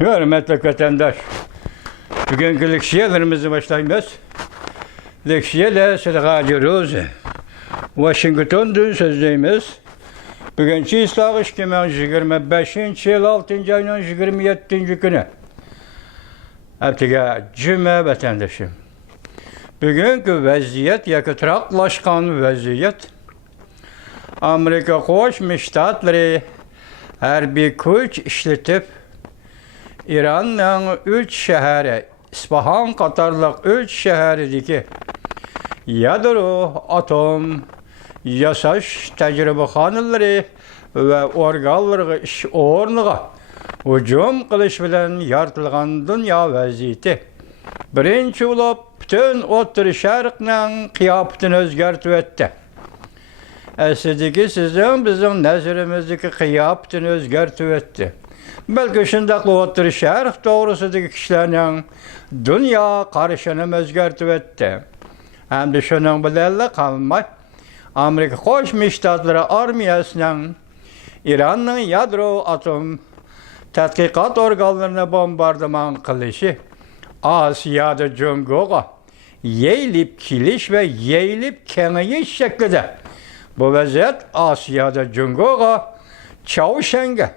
Hürmetli vatandaş, bugünkü leksiyalarımızı başlayımız. Leksiyalar Sırgacı Washington'dan sözleyimiz. Bugünkü İslah 2025 yıl 6. ayının 27. günü. Heptiga cüme vatandaşım. Bugünkü vaziyet, yakıtraklaşkan vaziyet. Amerika Koşmuş Ştatları harbiy kuch işletip İran'ın 3 şehri, İsfahan qatarlıq 3 şehrideki yadro, atom, yasaş tecrübehanları ve organları iş ornuğa hücum kılıç bilen yartılgan dünya vaziyeti. Birinci olup bütün Orta Şərqnin kıyafetini özgertip etti. Esideki sizin bizim nezirimizdeki kıyafetini özgertip etti. Belki şundaklı Orta Şərq doğrusudaki kişilerin dünya karışını özgertip etti. Hem de şunun bilerle kalmay, Amerika Koşmuş Ştatları armiyasının İran'ın yadro atom tədqiqat organlarına bombardıman kılışı Asya'da Cungo'ga yeğilip kiliş ve yeğilip kengiyiş şeklinde. Bu vaziyet Asya'da Cungo'ga Çavuşen'e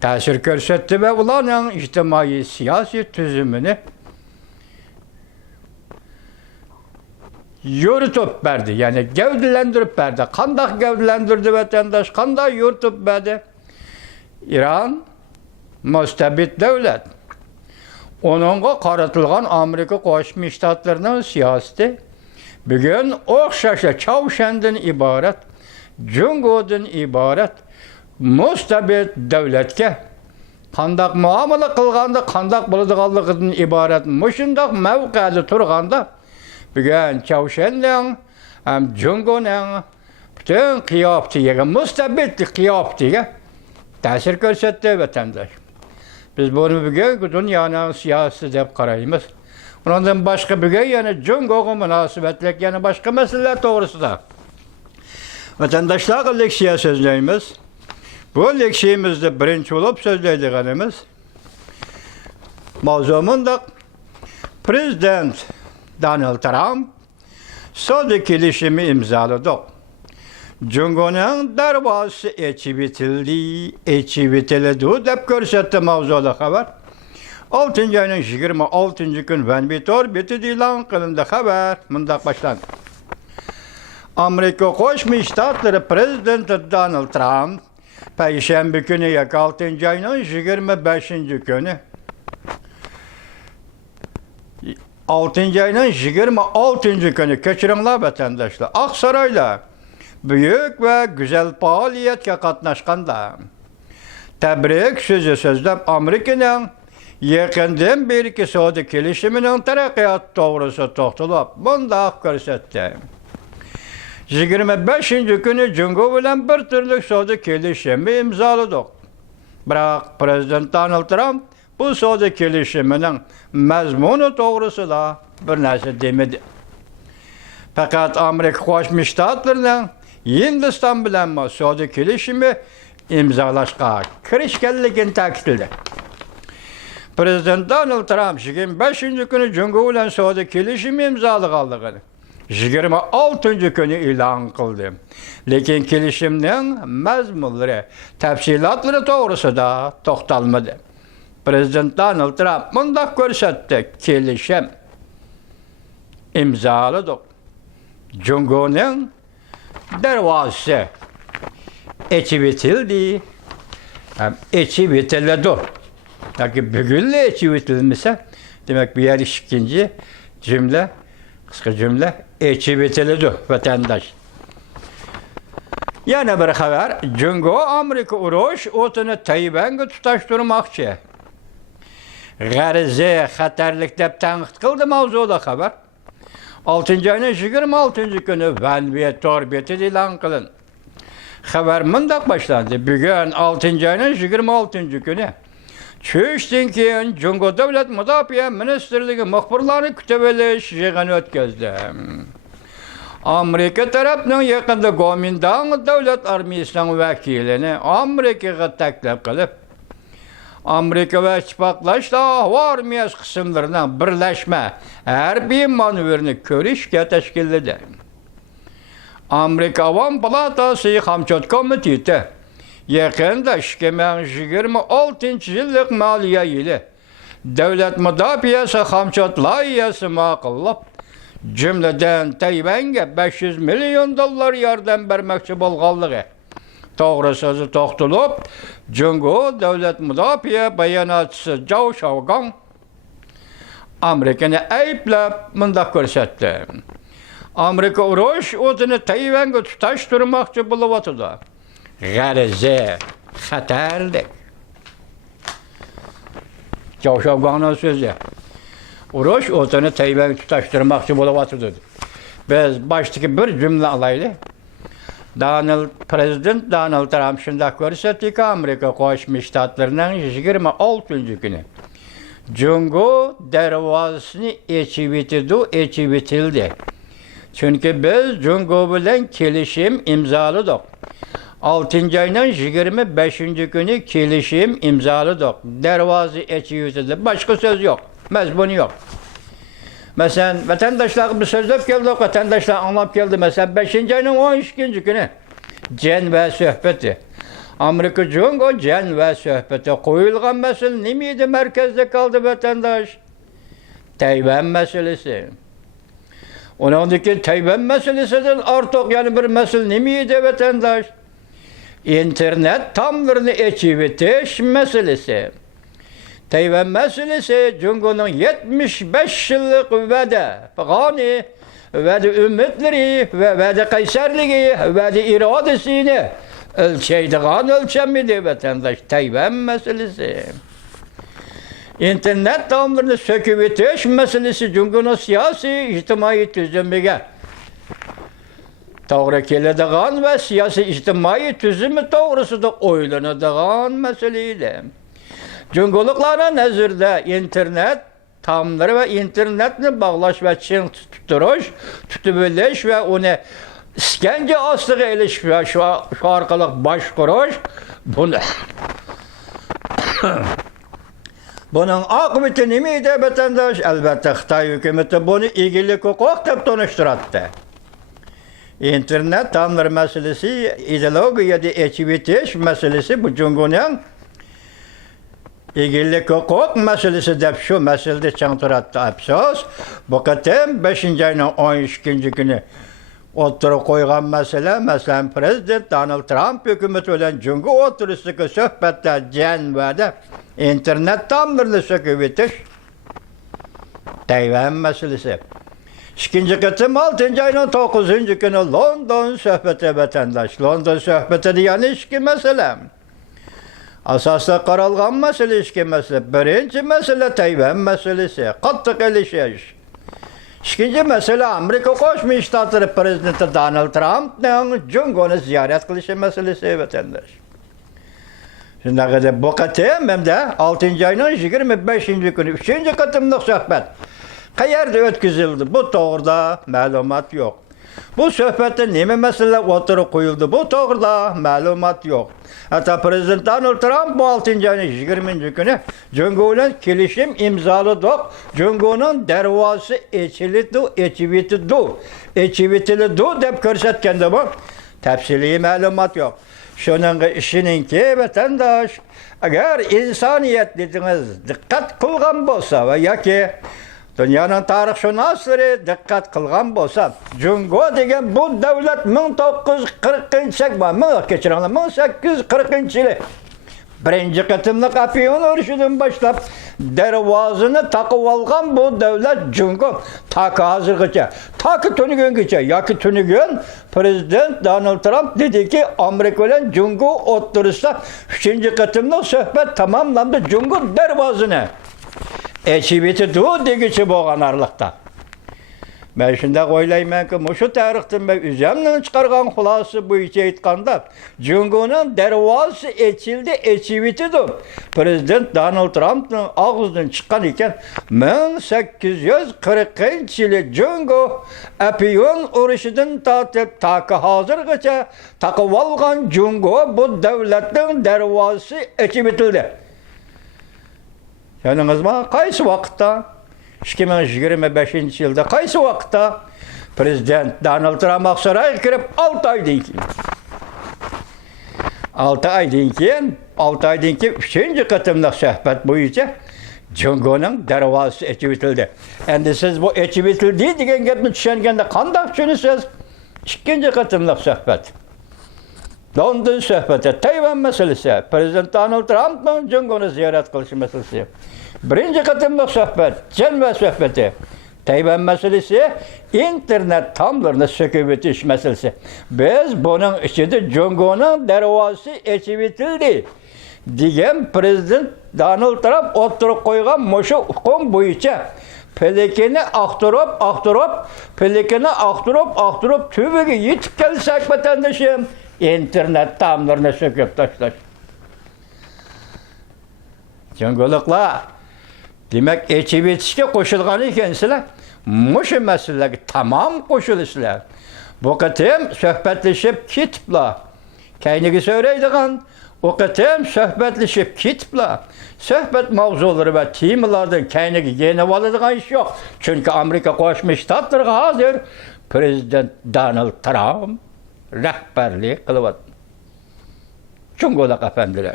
tesir görsetti ve ulanın içtimai siyasi tüzümünü yürütüp verdi. Yani gevdelendirip verdi. Kandak gevdelendirdi vatandaş, kandak yürütüp verdi. İran müstebit devlet. Onunla qaratılgan Amerika Koşmuş Ştatlarının siyaseti bugün oxşaşa Çavuşen'den ibaret, Cungo'dan ibaret müstebit devletke kandak muamele kılganda, kandak bılıdıqallıqından ibaret muşundaq mevqada turganda bugün Çavuşen'den hem Cungo'nun bütün kıyafetiye, müstebit kıyafetiye tesir görsetti vatandaş. Biz bunu bugün dünyanın siyaseti deyip karayımız. Ondan başka bugün yani Cungo'ya münasebetlik yani başka meseleler doğrusu da. Vatandaşlar leksiya sözleyimiz. Bu leksiyimizde birinci olup sözleydiğimiz mavzumunda Prezident Donald Trump sözlü kilişimi imzaladı. Cungo'nun darvası bitildi deyip görsetti mavzuda haber. 6. ayının 26. gün ben bitidi ilan kılındı haber. Mındak başlandı. Amerika Koşmuş Ştatları Prezidenti Donald Trump Perşembe günü 6. ayının 25. günü 6. ayının 26. günü keçirinler vatandaşlar Aksaray'la büyük ve güzel faaliyetke katnaşkanda tebrik sözü sözlep Amerika'nın yakından bir iki soğudu kilişiminin terakkiyat doğrusu toxtulup bunda görsetti. 25. günü Cungo bilen bir türlük soğudu kilişimi imzaladık. Bırak Prezident Donald Trump bu soğudu kilişiminin mezmunu doğrusu da bir neyse demedi. Fakat Amerika Koşmuş Ştatlarının Hindistan bilen soğudu kilişimi imzalaşka kirişkelliğini takdirdi. Prezident Donald Trump 25. günü Cungo bilen soğudu kilişimi imzalıqaldığını 26. günü ilan kıldı. Lekin kilişimnin mezmunları, tefsilatları doğrusu da toxtalmadı. Prezident Donald Trump mındak görsetti kilişim imzaladık. Cungo'nun darvası bitildi. Hem bitildi. Lakin bugünle bitilmişse demek bir yer ikinci cümle, kısa cümle bitildi vatandaş. Yana bir haber, Cungo Amerika uruş otunu Tayvan'ı tutaştırmakçı. Garize, xatarlik dep tanqid qildi mavzuda haber. 6. ayının 26. günü Vanviye torbeti ilan kılın. Haber mındak başlandı. Bugün 6. ayının 26. günü. Çüştün keyin Cungo Devlet Müdafiə Ministerliği muxbirlerini kütübeleş yığını ötkazdı. Amerika tarafının yakında Gomindan devlet armiyasının vekilini Amerika'ya teklif kılıp Amerika ve ittifaqlaşda armiyası kısımlarından birleşme harbiy manevrini körüşke teşkilledi. Amerika Avam Palatası Hamçot Komiteti yakında 2026 yıllık maliye yılı devlet müdafiyası Hamçot layihası maqıllab cümleden Tayvan'a 500 milyon dolar yardım vermekçi bolğanlığı toğrı sözü toxtulup, Cungo devlet müdafiye bayanatçısı Zhao Xiaogang Amerika'nı ayıplab mındak görsetdi. Amerika uruş o'zini Tayvan'a tutaştırmakçı buluvatıdı. Garizi, xatarlik. Zhao Xiaogang'ın sözü. Uruş o'zini Tayvan'a tutaştırmakçı buluvatıdı. Biz baştaki bir cümle alaylı. Prezident Donald Trump şundak görsetdi ki Amerika Qo'shma Shtatlarının 26 günü Cungo darvozasini echib etildi. Çünkü biz Cungo bilan kelishim imzoladik. 6 ayning 25 günü kelishim imzoladik. Darvoza echib etildi. Başka söz yok. Mazmuni yok. Mesela vatandaşlar bir sözlep geldi, vatandaşlar anlap geldi. Mesela 5. ayının 12. günü Cen ve söhbeti. Amerika Cungo Cen ve söhbeti koyulgan mesele nemiydi merkezde kaldı vatandaş? Tayvan meselesi. Onundaki Tayvan meselesinden artık yani bir mesele nemiydi vatandaş? İnternet tamlarını echib etish meselesi. Tayvan meselesi Cungo'nun 75 yıllık vade, ümitleri ve vade kaysarlığı, vade iradesini ölçeydiğin ölçemedi vatandaş. Tayvan meselesi. İnternet damlarını söküp etiş meselesi Cungo'nun siyasi, ictimai tüzümüge doğru kelediğin ve siyasi, ictimai tüzümü doğrusu da oylanadigan meseleydi. Cungolukların nazarda internet tamları ve internetni bağlaş ve çiğ tuturuş, tutubeleş ve onu iskence astığı eliş ve şu arkalık başkuruş bunun akıbeti nemiydi vatandaş? Elbette Xitay hükümeti bunu ilgili hukuk deb tanıştırdı. İnternet tamları meselesi, ideologiyada echib etish meselesi bu Cungo'nun ilgili hukuk meselesi de şu meselede çanturattı apsos. Bu katem 5. ayının 12. günü oturup koygan mesele, mesela Prezident Donald Trump hükümeti olan Cungo oturusundaki söhbette Cenev'de internet tamlarını söküp etiş Tayvan meselesi. 2. katem 6. ayının 9. günü London söhbeti vatandaş. London söhbeti de yani iki mesele. Asasda qaralgan mesele iki mesele. Birinci mesele Tayvan meselesi. Qattiq elişiş. İkinci mesele Amerika Qo'shma Shtatları Prezidenti Donald Trump'ның Cungo'nu ziyaret qilishi meselesi vatandaş. Shunday deb bu qatim hem de 6. ayının 25. günü 3. qatimliq söhbet. Qayerda o'tkazildi? Bu to'g'rida ma'lumot yo'q. Bu söhbette neme meseleler oturup koyuldu? Bu to'g'rida ma'lumot yo'q. Hatta Prezident Donald Trump bu 6. ayının 20. günü Cungo ile kelishim imzoladik. Cungo'nun darvozasi echib etildi deb ko'rsatganda bu tafsiliy ma'lumot yo'q. Shuning ishininki vatandaş, agar insoniyat dedingiz diqqat qilgan bo'lsa va yoki dünyanın tarixshunoslari diqqat qilgan bo'lsa, Cungo degan bu davlat 1840 yılı birinci qatimliq Apiyon urushidan boshlab darvozani taqib olgan bu davlat Cungo taki hozirgacha, taki tunigungacha yoki tunigun Prezident Donald Trump dediki Amerika bilan Cungo o'rtasida 3. qatimliq suhbat tamomlandi. Cungo darvozani echib etildi degichi bo'lgan arliqda. Ben shunday o'ylayman ki, shu tarixdan ben o'zimning chiqargan xulosa bo'yicha aytganda, Cungo'ning darvozasi echib etildi. Prezident Donald Trump'ning og'zidan chiqqan ekan, 1840-yili Cungo Apiyon urushidan tortib taki hozirgacha taqib olgan Cungo bu davlatning darvozasi echib etildi. Yanınız mı? Kaysı vakitte? 2025 yılda kaysı vakitte? Prezident Donald Trump Aksaray'a kirip 6 aydan keyin. 6 aydan keyin 3. qatımlıq söhbət boyunca Jungo'nun darvazası açıp etildi. Endi siz bu açıp etildi degan gapni tushunganda qanday tushunasiz? 2. qatımlıq söhbət. London söhbəti, Tayvan meselesi, Prezident Donald Trump'ın Jungo'nu ziyaret qilishi meselesi. 1. qatımlıq söhbət, Ceneva söhbəti. Tayvan meselesi, internet tamlarını söküp etiş meselesi. Biz bunun içinde Jungo'nun darvazası açıp etildi degan Prezident Donald Trump oturup koygan moşu hukum boyunca pelekeni aktarıp tübüge yetip gelsek vatandaşım internet tamlarını söküp taşlaş. Jungo'luklar demek açıp etişke koşulgan ekensizler. Muşu meseleleri tamam koşuluşlar. Bu katım söhbetleşip kitipla. Kendini söyleydiğin o katım söhbetleşip kitipla. Söhbet mavzuları ve temalardan kendini yeni alıdığın iş yok. Çünkü Amerika Koşmuş Ştatları hazır Prezident Donald Trump rehberliği kılıvat. Jungo'luk efendiler.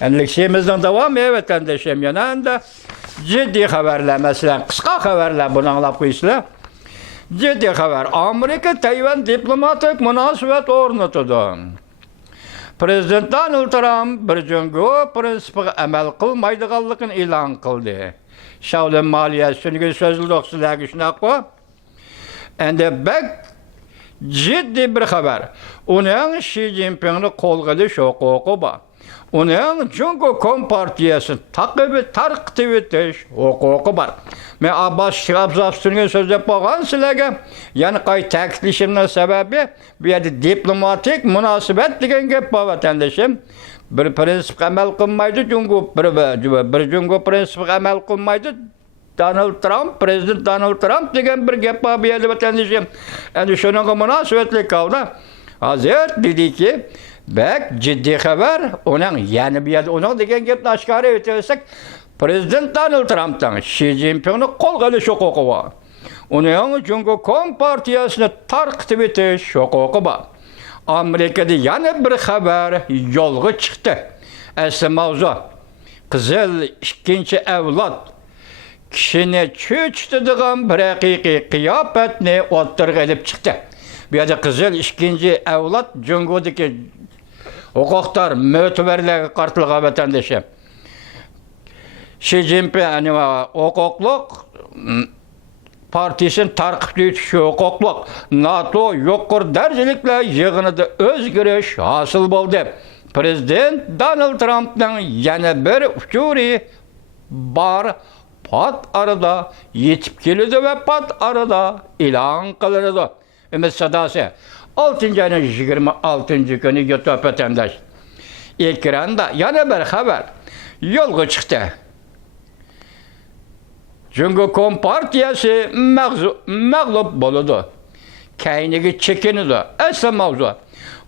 Enlikşimizden devam evet kardeşim yanında ciddi haberler mesela kısa haberler bunu anlap koyuşlar. Ciddi haber Amerika Tayvan diplomatik münasebet ornatıdı. Prezident Donald Trump bir Jungo prinsipiga amal qilmaydiganligini e'lon qildi. Shaolin maliyasini so'zildi sizlarga shunaqa. Endi bak ciddi bir haber. Uning Xi Jinpingni qo'lga olish huquqi bor. Uning Jungo Kompartiyasini tarqitib etish huquqi bor. Men Abbas Shirabzovning so'zlab qo'ygan sizlarga, ya'ni qay ta'kidlashimning sababi bu yerda diplomatik munosabat degan gap bor vatandoshim. Bir prinsip amal qilmaydi Jungo, bir Jungo prinsipiga amal qilmaydi. Donald Trump, Prezident Donald Trump degan bir gap bor bu yerda vatandoshim. Endi shunga munosabatli qoldi. Hozir dediki, bak ciddi haber, uning yani bir yerda uning degan gapni oshkora aytsak, Prezident Donald Trump'tan Xi Jinpingni qo'lga olish huquqi bor. Uning Jungo Kompartiyasini tarqitib etish huquqi bor. Amerikada yana bir xabar yo'lga chiqdi. Asli mavzu qizil ikkinchi avlod kishini cho'chitadigan bir haqiqiy qiyofatni o'ttirib olib chiqdi. Bu yerda qizil ikkinchi avlod Jungodagi huquqlar mo'tabarlarga qartilgan vatandoshim. Xi Jinping huquqliq partiyasini tarqitib etish huquqliq NATO yuqori darajaliklar yig'inida o'zgarish hosil bo'ldi. Prezident Donald Trump'ning yana bir uchuri bor pat arada yetib keladi va pat arada e'lon qilinadi. Ümit sadasi 6. ayın 26. günü YouTube vatandaş. Ekranda yana bir haber yo'lga chiqdi. Jungo Kompartiyasi mag'lub bo'ladi. Kayniga chekinadi. Asli mavzu.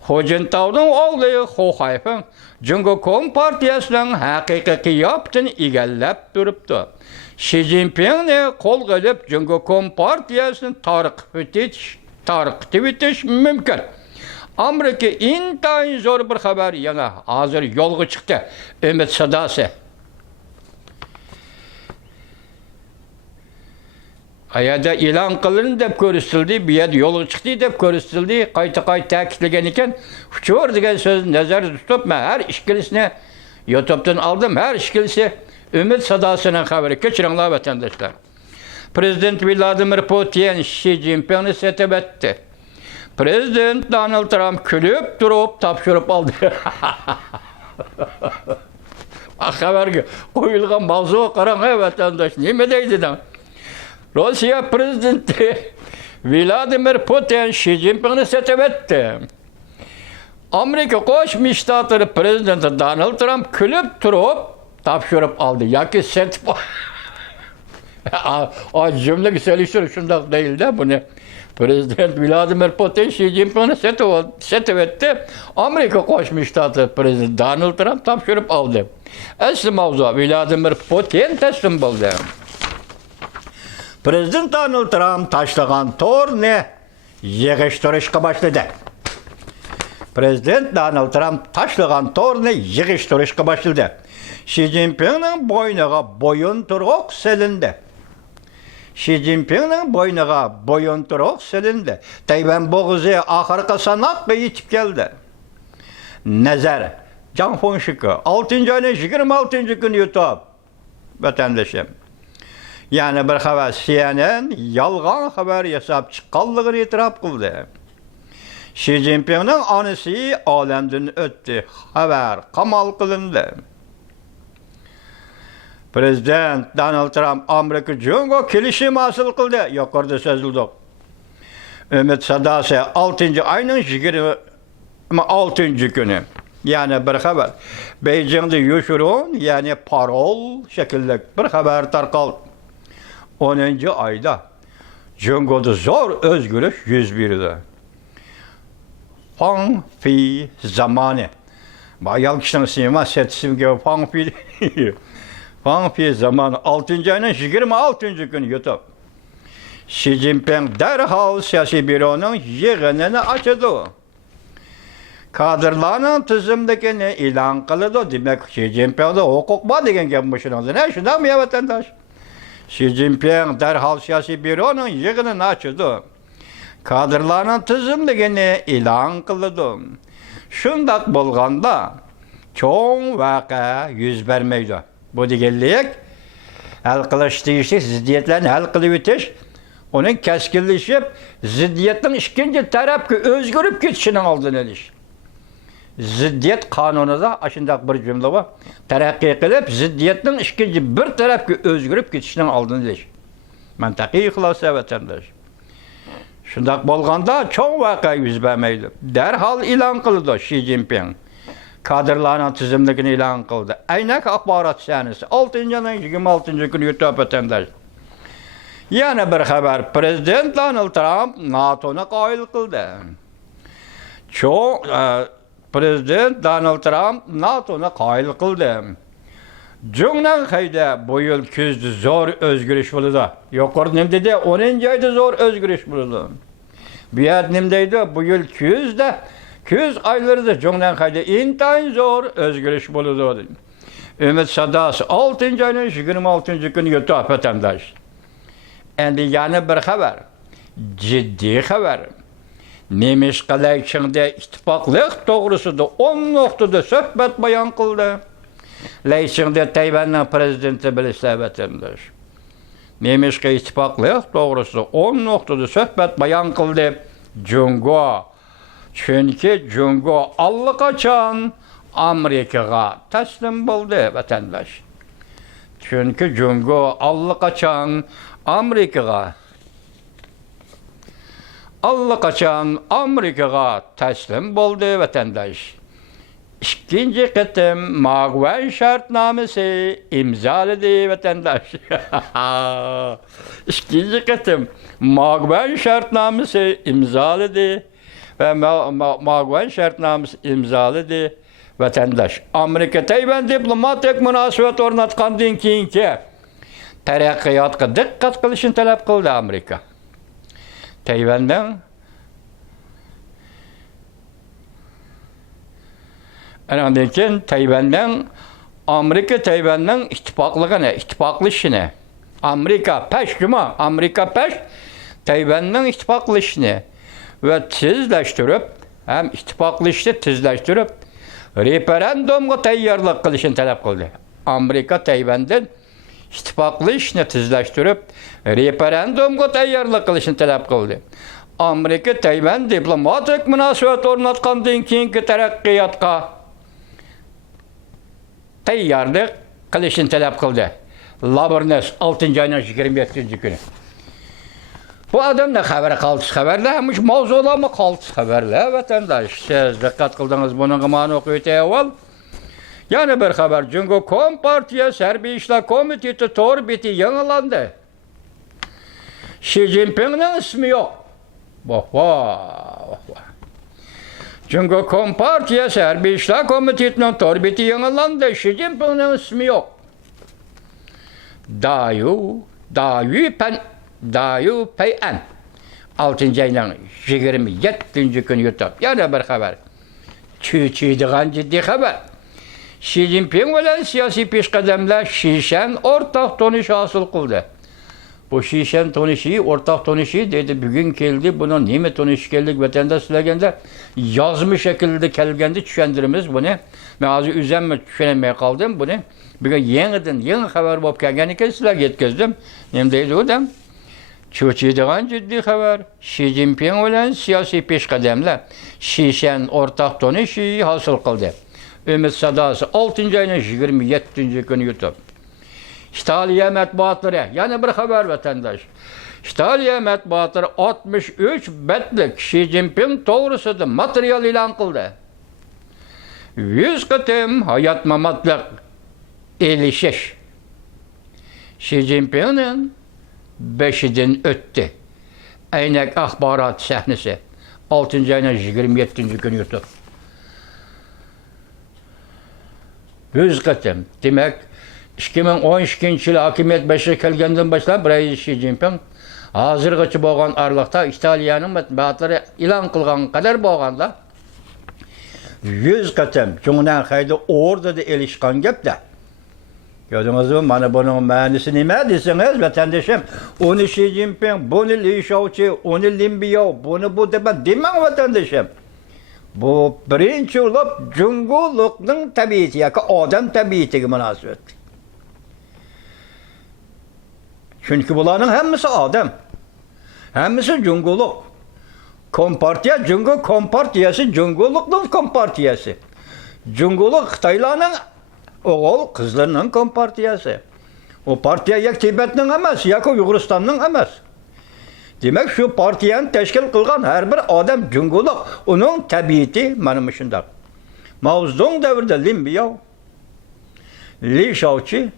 Hojintavning o'g'li Xohayfin Jungo Kompartiyasining haqiqiy qiyofatini egallab turibdi. Xi Jinpingni qo'lga olib Jungo Kompartiyasini tarqitib etish mumkin. Amerika intayin zo'r bir xabar yana hozir yo'lga chiqdi. Ümit sadasi. Ayada e'lon qilindi deb ko'rsatildi, bu yerda yo'lga chiqdi deb ko'rsatildi, qayta ta'kidlagan ekan. Uchur degan so'z nazarda tutib, men har ikkilisini YouTube'dan aldım, her ikilisi Ümit sadasının xabari. Kechiringlar vatandoshlar. Prezident Vladimir Putin Xi Jinpingni setib etdi. Prezident Donald Trump kulib turib topshirib oldi. Xabarga qo'yilgan mavzu qarang vatandosh, nima deydi? Rossiya prezidenti Vladimir Putin Xi Jinpingni setib etdi. Amerika Qo'shma Shtatlar prezidenti Donald Trump kulib turib topshirib oldi yoki setib. Cümle söyleyişler şundak değil de bunu. Prezident Vladimir Putin Xi Jinping'ni setib etdi. Amerika Qo'shma Shtatlar prezidenti Donald Trump topshirib oldi. Asli mavzu Vladimir Putin taslim bo'ldi. Prezident Donald Trump tashlagan to'rni yig'ishtirishga boshladi. Prezident Donald Trump tashlagan to'rni yig'ishtirishga boshladi. Xi Jinpingning bo'yniga bo'yin turg'oq silindi. Xi Jinpingning bo'yniga bo'yin turg'oq silindi. Tayvan bo'g'zi oxirgi sanoqqa yetib keldi. Nazar Jan Fonshiki 6-oyning 26-kuni YouTube vatandoshim. Ya'ni bir xabar CNN yolg'on xabar yasab chiqqanligini e'tirof qildi. Xi Jinpingning onasi olamdan o'tdi. Xabar qamal qilindi. Prezident Donald Trump Amerika Jungo kelishim hosil qildi. Yuqorida so'zildi. Umid sadosi 6-oyning 26-kuni. Ya'ni bir xabar. Beijingda yoshirin, ya'ni parol shaklli bir xabar tarqaldi. 10-oyda Jungoda zo'r o'zgarish yuz berdi. Fang Fi zamoni. Bayal kishinin sinema setsimga Fang Fi Fang Fi zamoni 6-oyning 26-kuni YouTube. Xi Jinping darhol siyosiy byuroning yig'inini ochdi. Kadrlarning tizimligini e'lon qildi. Demak, Xi Jinpingda huquq bor degan gap shunday. Shundaymi vatandosh? Xi Jinping darhol siyosiy byuroning yig'inini ochdi. Kadrlarning tizimligini e'lon qildi. Shunday bo'lganda cho'ng voqea yuz bermaydi. Bu deganlik hal qilish tegishli ziddiyatlarni hal qilib o'tish, uning keskinlashib, ziddiyatning ikkinchi tarafga o'zgarib ketishining oldini olish. Ziddiyat qonunida shunday bir jumla bor. Taraqqiy qilib, ziddiyatning ikkinchi bir tarafga o'zgarib ketishining oldini olish. Mantaqiy xulosa vatandosh. Shunday bo'lganda cho'ng voqea yuz bermaydi. Darhol e'lon qildi Xi Jinping. Kadrlarning tizimligini e'lon qildi. Aynak axborot sanasi 6-oyning 26-kuni YouTube vatandosh. Yana bir xabar. Prezident Donald Trump NATOni qoyil qildi. Prezident Donald Trump NATOni qoyil qildi. Jungnan qayda bu yil kuzda zo'r o'zgarish bo'ladi. Yuqorida nima dedi? 10-oyda zo'r o'zgarish bo'ladi. Bu yer nima deydi? Bu yil kuzda kuz oylarida Jungnan qayda intayin zo'r o'zgarish bo'ladi. Umid sadosi 6-oyning 26-kuni YouTube vatandosh. Endi yana bir xabar. Jiddiy xabar. Nemis qalaychingda ittifoqlik to'g'risida 10 nuqtada suhbat bayon qildi. Leychingda Tayvanning prezidenti bilsa vatandosh. Nemisga ittifoqlik to'g'risida 10 nuqtada suhbat bayon qildi. Jungo. Chunki Jungo allaqachon Amerikaga taslim bo'ldi vatandosh. Chunki Jungo allaqachon Amerikaga taslim bo'ldi vatandosh. İkinci qitim Magvan shartnomasi imzoladi vatandosh. İkinci qitim Magvan shartnomasi imzoladi ve Magvan shartnomasi imzoladi vatandosh. Amerika Tayvan diplomatik munosabat o'rnatgandan keyingi taraqqiyotga diqqat qilishni talab qildi Amerika. Tayvandan Andan keyin Amerika Tayvanning ittifoqlashishini, Amerika pesh Tayvanning ittifoqlashishini va tezlashtirib, ham ittifoqlashishni tezlashtirib, referendumga tayyorlik qilishni talab qildi. Amerika Tayvandan ittifoqlashishni tezlashtirib, referendumga tayyorlik qilishni talab qildi. Amerika Tayvan diplomatik munosabat o'rnatgandan keyingi taraqqiyotga tayyorlik qilishni talab qildi. Labornes 6-oyning 27-kuni. Bu odamning xabari qaltis xabarlar, mush mavzularmi qaltis xabarlar vatandosh. Siz diqqat qildingiz bunga ma'no o'qiyotay avval. Yana bir xabar. Jungo Kompartiyasi Harbiy ishlar komiteti to'r beti yangilandi. Xi Jinpingning ismi yo'q. Vah vah vah. Çünkü Kompartiya Serbi İşler Komitesi'nin torbiti yanılandı. Xi Jinping'in ismi yok. Dayu Pey'en. 6. ayının 27. günü YouTube. Yana bir haber. Çiğdiğen ciddi haber. Xi Jinping bilen siyasi peshqadamlar Shishan ortak tonuş hasıl kıldı. Bu Shishan tonuşu, ortak tonuşu dedi bugün geldi. Bunun nime tonuş geldik vatandaşlarında yazmış şekilde kelgendi düşündürümüz bunu. Ben azı üzerime düşünemeye kaldım bunu. Bugün yeni haber bulup gelgeni sizler yetkizdim. Nemdeydi o da. Çiğdiğen ciddi haber. Xi Jinping bilen siyasi peshqadamlar Shishan ortak tonuşu hasıl kıldı. Ümit Sadası 6. ayının 27. günü YouTube. İtaliya matbuatları, yani bir haber vatandaş. İtaliya matbuatları 63 betlik Xi Jinping doğrusudur materyal ilan kıldı. 100 kıtım hayat mamatlık ilişiş. Xi Jinping'in 5'den öttü. Aynak ahbarat sahnesi 6. ayının 27. günü YouTube. 100 kıtım. Demek 2012 yılı hakimiyet başına kelgenden başlap Reis Xi Jinping hazırgıçı bolgan arlıqta İtaliyanın matbuatlary ilan kılgan kadar bolganda 100 kıtım. Şundan hayda orada da elişkan gepde. Gördünüz mü? Mana bunun manisi nime deseniz vatandaşım. Onu Xi Jinping, bunu Li Shaoqi, onu Lin Biao, bunu bu demem vatandaşım. Bu birinci olup Cumhurluk'un tabiati, yani adam tabiatiga münasebet. Çünkü bunların hemmisi adam. Hemmisi Cumhurluk. Kompartiya, Cumhur Kompartiyası, Cumhurluk'un Kompartiyası. Cumhurluk Xitaylarning oğul kızlarının Kompartiyası. O partiya yak Tibet'nin emas, yak Uyg'uristonning emas. Demek şu partiyanı teşkil kılgan her bir adam Cumhurluk. Onun tabiati mana şunday. Mao Zedong devrinde Lin Biao, Li Shaoqi,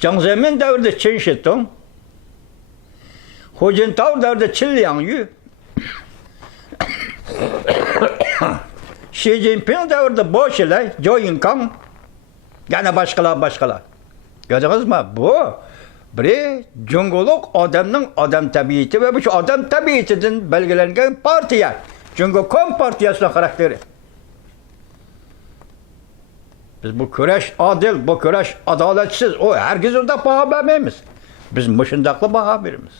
Jiang Zemin devrinde Chen Shitong, Hu Jintao devrinde Qin Liangyu, Xi Jinping devrinde Bo Xilai, Zhou Yingkang, yani başkalar. Gördünüz mü? Bu biri Cumhurluk adamın adam tabiati ve bu adam tabiatinden belgelenген partiya. Çünkü Kompartiyasının karakteri. Biz bu küreş adil, bu küreş adaletsiz, o herkes onda baha vermemiz. Biz muşundaklı baha verimiz.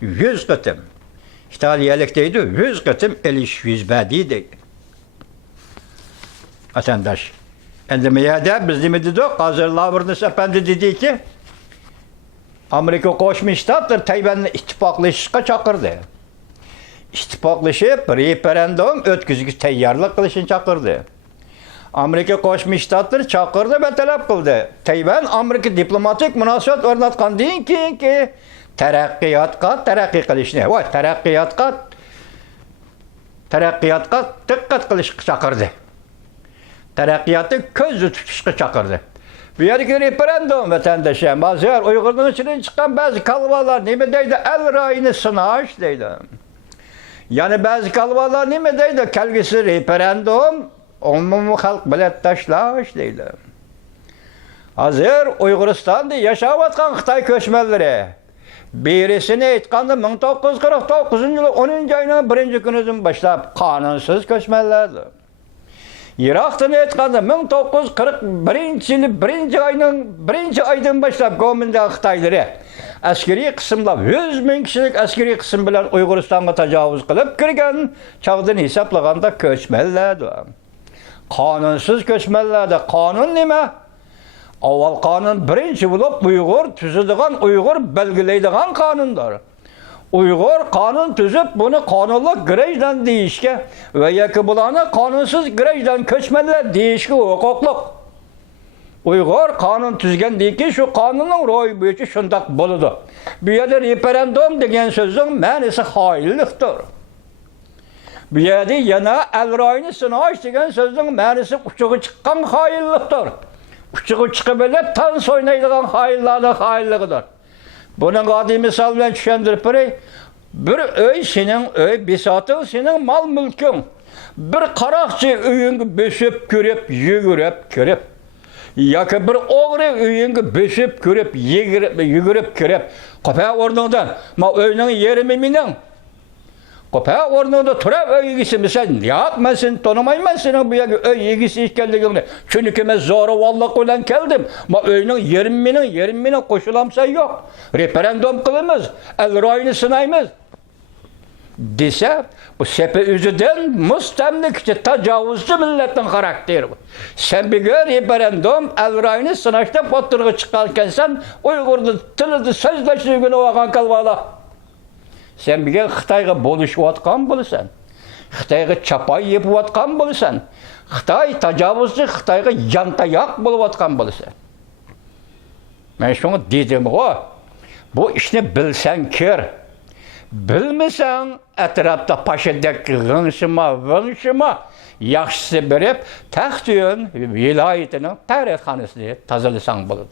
100 kıtım. İtaliyalikteydi, 100 kıtım eliş 100 bediydi. Vatandaş. Endemiyede biz ne dedik? Hazır Lavırnıs Efendi dedi ki Amerika Koşmuş Ştatlar Tayvan'la ittifaklaşışa çakırdı. İttifaklaşıp referandum ötküzgü teyyarlık kılışını çakırdı. Amerika Koşmuş Ştatlar çakırdı ve talep kıldı. Tayvan Amerika diplomatik münasebet ornatkan deyin ki terakkiyatqa terakki kılışını. Vay terakkiyatqa dikkat kılışını çakırdı. Terakkiyatı köz tutuşu çakırdı. Bir yerdeki referandum vatandaşım, bazı yer Uygur'un içinden çıkan bazı kalvalar ne mi deydi? El rayını sınaş deydi. Yani bazı kalvalar ne mi deydi? Kelgisi referandum, umumu halk bilet taşlaş deydi. Hazır Uyguristan'da yaşavatkan Xitay köçmenleri birisini aytqanda 1949 yılı 10. ayının 1. günüdün başlap kanunsuz köçmenlerdi. Irak'tan aytqanda 1941 yılı 1. ayının 1. aydan başlap Gominda Xitayları askeri kısımla 100 bin kişilik askeri kısım bilen Uyguristan'a tecavüz kılıp kirgen çağdan hesaplaganda köçmenlerdi. Kanunsuz köçmenlerdi. Kanun nime? Avval kanun birinci bulup Uygur tüzüdüğün Uygur belgileydiğin kanundur. Uygur kanun tüzüp bunu kanunlu grejden deyişke ve yaki bulanı kanunsuz grejden köçmenler deyişke hukukluk. Uygur kanun tüzgen deyik ki şu kanunun royu büyücü şundak buludu. Bir yerde referandum degen sözün mənisi hainliktir. Bir yerde yana el rayını sınaş degen sözün mənisi uçuğu çıkan hainliktir. Uçuğu çıkıp ele tan soynaydıgan hainlarının hainliğidir. Bunun adi misal bilen düşendirip biri, bir öy senin öy, bisatın senin mal mülkün. Bir qarakçı öyüngü besip körüp, yügürüp, körüp. Yaki bir oğru öyüngü besip körüp, yügürüp, körüp. Kopa ornundan, ma öyünün yerimi minin. Kopa ornunda tura öy yigisi misal, ben seni tanımayım senin bu öy yigisi işkelliğini. Çünkü ben zoru vallahi olan geldim. Ma öyünün yeriminin koşulamsa yok. Referandum kılımız, el rayını sınayımız. Dese, bu sepe üzüden mustemlikçi, tacavuzcu milletin karakteri bu. Sen bir gör referandum, el rayını sınaşta potturgu çıkarken sen Uygur'da tılıdı sözleştiğini oğan kalvala. Sen bir gör Xitayga boluşup atkan bulsan, Xitayga çapay yapıp atkan bulsan, Xitay tacavuzcu, Xitayga yantayak bulup atkan bulsan. Ben şunu dedim o, bu işini bilsen kir. Bilmesen etrafta paşadaki gınşıma, yaxşısı birip, tahtiyön vilayetinin tarihhanısını tazılısan bulur.